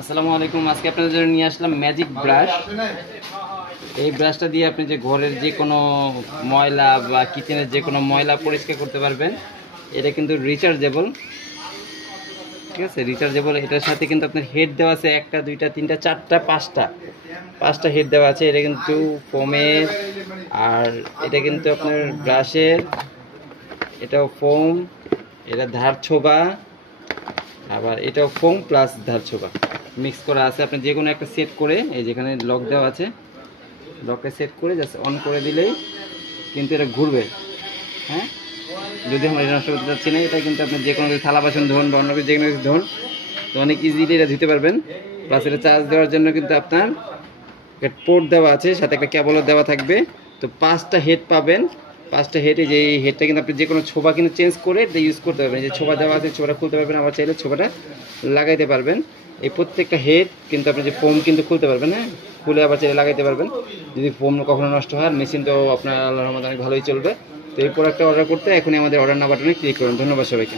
আসসালামু আলাইকুম। আজকে আপনাদের জন্য নিয়ে আসলাম ম্যাজিক ব্রাশ। এই ব্রাশটা দিয়ে আপনি যে ঘরের যে কোনো ময়লা বা কিচেনের যে কোনো ময়লা পরিষ্কার করতে পারবেন। এটা কিন্তু রিচার্জেবল, ঠিক আছে? রিচার্জেবল। এটার সাথে কিন্তু আপনার হেড দেওয়া আছে, একটা দুইটা তিনটা চারটা পাঁচটা হেড দেওয়া আছে। এটা কিন্তু ফোমের, আর এটা কিন্তু আপনার ব্রাশের, এটাও ফোম, এটা ধার ছোবা, আবার এটাও ফোম প্লাস ধার ছোবা মিক্স করা আছে। আপনি যে কোনো একটা সেট করে, এই যেখানে লক দেওয়া আছে, লকটা সেট করে জাস্ট অন করে দিলেই কিন্তু এটা ঘুরবে। হ্যাঁ, যদি আমরা এটা নষ্ট করতে চাচ্ছি না, এটা কিন্তু আপনি যে কোনো থালা বাসন ধোন বা অন্য যে কোনো কিছু ধোন তো অনেক ইজিলি এটা ধুতে পারবেন। প্লাস এটা চার্জ দেওয়ার জন্য কিন্তু আপনার একটা পোর্ট দেওয়া আছে, সাথে একটা কেবলও দেওয়া থাকবে। তো 5টা হেড পাবেন। 5টা হেডে যে হেডটা কিন্তু আপনি যে কোনো ছোবা কিন্তু চেঞ্জ করে এটা ইউজ করতে পারবেন। যে ছোবা দেওয়া আছে ছোবাটা খুলতে পারবেন, আবার চাইলে ছোবাটা লাগাইতে পারবেন। এই প্রত্যেকটা হেড কিন্তু আপনি যে ফোম কিন্তু খুলতে পারবেন, হ্যাঁ, খুলে আবার চাইলে লাগাইতে পারবেন যদি ফোম কখনো নষ্ট হয়। মেশিন তো আপনার আল্লাহর রহমতে অনেক ভালোই চলবে। তো এই প্রোডাক্টটা অর্ডার করতে এখনই আমাদের অর্ডার নাও বাটনে ক্লিক করুন। ধন্যবাদ সবাইকে।